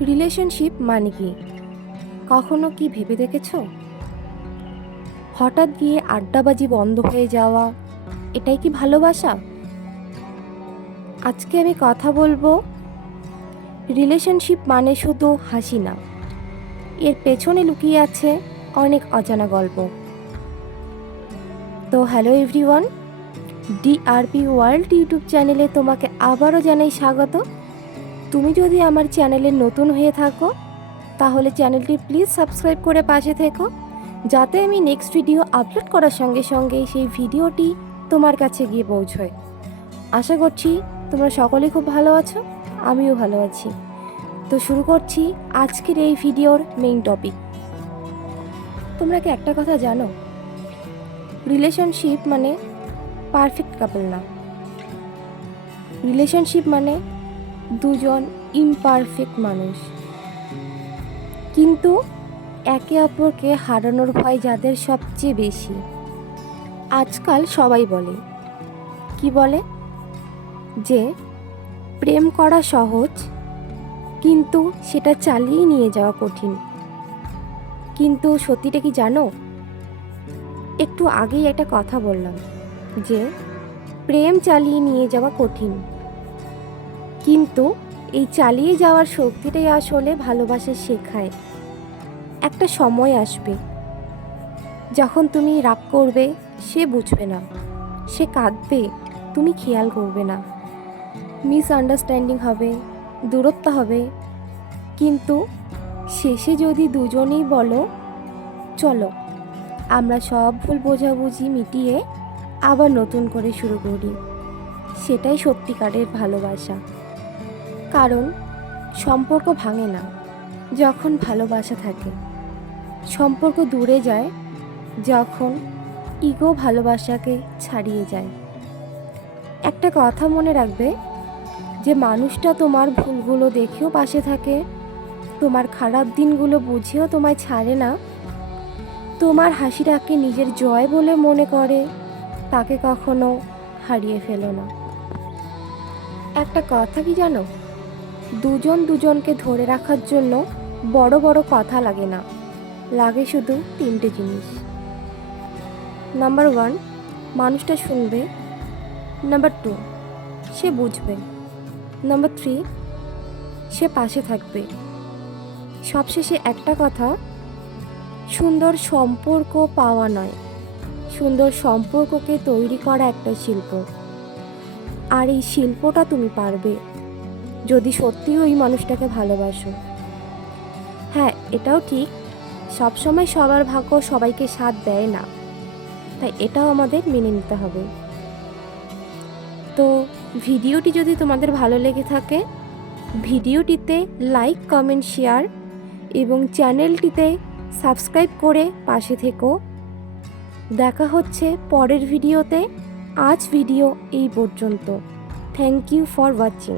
Relationship মানে কি? কখনো কি ভেবে দেখেছো? হঠাৎ গিয়ে আড্ডাবাজি বন্ধ হয়ে যাওয়া, এটাই কি ভালোবাসা? আজকে আমি কথা বলবো রিলেশনশিপ মানে শুধু হাসি না, এর পেছনে লুকিয়ে আছে অনেক অজানা গল্প। তো hello everyone, DRP world YouTube চ্যানেলে তোমাকে আবারও জানাই স্বাগত। তুমি যদি আমার চ্যানেলে নতুন হয়ে থাকো তাহলে চ্যানেলটি প্লিজ সাবস্ক্রাইব করে পাশে থেকো, যাতে আমি নেক্সট ভিডিও আপলোড করার সঙ্গে সঙ্গে সেই ভিডিওটি তোমার কাছে গিয়ে পৌঁছয়। আশা করছি তোমরা সকলেই খুব ভালো আছো, আমিও ভালো আছি। তো শুরু করছি আজকের এই ভিডিওর মেইন টপিক। তোমরা কি একটা কথা জানো? রিলেশনশিপ মানে পারফেক্ট কাপল না। রিলেশনশিপ মানে দুজন ইমপারফেক্ট মানুষ, কিন্তু একে অপরকে হারানোর ভয় যাদের সবচেয়ে বেশি। আজকাল সবাই বলে, কি বলে, যে প্রেম করা সহজ, কিন্তু সেটা চালিয়ে নিয়ে যাওয়া কঠিন। কিন্তু সত্যিটা কি জানো? একটু আগেই একটা কথা বললাম যে প্রেম চালিয়ে নিয়ে যাওয়া কঠিন, কিন্তু এই চালিয়ে যাওয়ার শক্তিটাই আসলে ভালোবাসা শেখায়। একটা সময় আসবে যখন তুমি রাগ করবে, সে বুঝবে না, সে কাঁদবে, তুমি খেয়াল করবে না, মিসআন্ডারস্ট্যান্ডিং হবে, দূরত্ব হবে, কিন্তু শেষে যদি দুজনেই বলো চলো আমরা সব ভুল বোঝাবুঝি মিটিয়ে আবার নতুন করে শুরু করি, সেটাই সত্যিকারের ভালোবাসা। কারণ সম্পর্ক ভাঙে না যখন ভালোবাসা থাকে, সম্পর্ক দূরে যায় যখন ইগো ভালোবাসাকে ছাড়িয়ে যায়। একটা কথা মনে রাখবে, যে মানুষটা তোমার ভুলগুলো দেখেও পাশে থাকে, তোমার খারাপ দিনগুলো বুঝেও তোমায় ছাড়ে না, তোমার হাসিটাকে নিজের জয় বলে মনে করে, তাকে কখনো হারিয়ে ফেলো না। একটা কথা কি জানো? দুজন দুজনকে ধরে রাখার জন্য বড় বড় কথা লাগে না, লাগে শুধু তিনটে জিনিস। নাম্বার 1, মানুষটা শুনবে। নাম্বার 2, সে বুঝবে। নাম্বার 3, সে পাশে থাকবে। সবশেষে একটা কথা, সুন্দর সম্পর্ক পাওয়া নয়, সুন্দর সম্পর্ককে তৈরি করা একটা শিল্প। আর এই শিল্পটা তুমি পারবে যদি সত্যিই ওই মানুষটাকে ভালোবাসো। হ্যাঁ, এটাও ঠিক, সবসময় সবার ভাগ্য সবাইকে সাথ দেয় না, তাই এটাও আমাদের মেনে নিতে হবে। তো ভিডিওটি যদি তোমাদের ভালো লেগে থাকে, ভিডিওটিতে লাইক, কমেন্ট, শেয়ার এবং চ্যানেলটিতে সাবস্ক্রাইব করে পাশে থেকো। দেখা হচ্ছে পরের ভিডিওতে। আজ ভিডিও এই পর্যন্ত। Thank you for watching.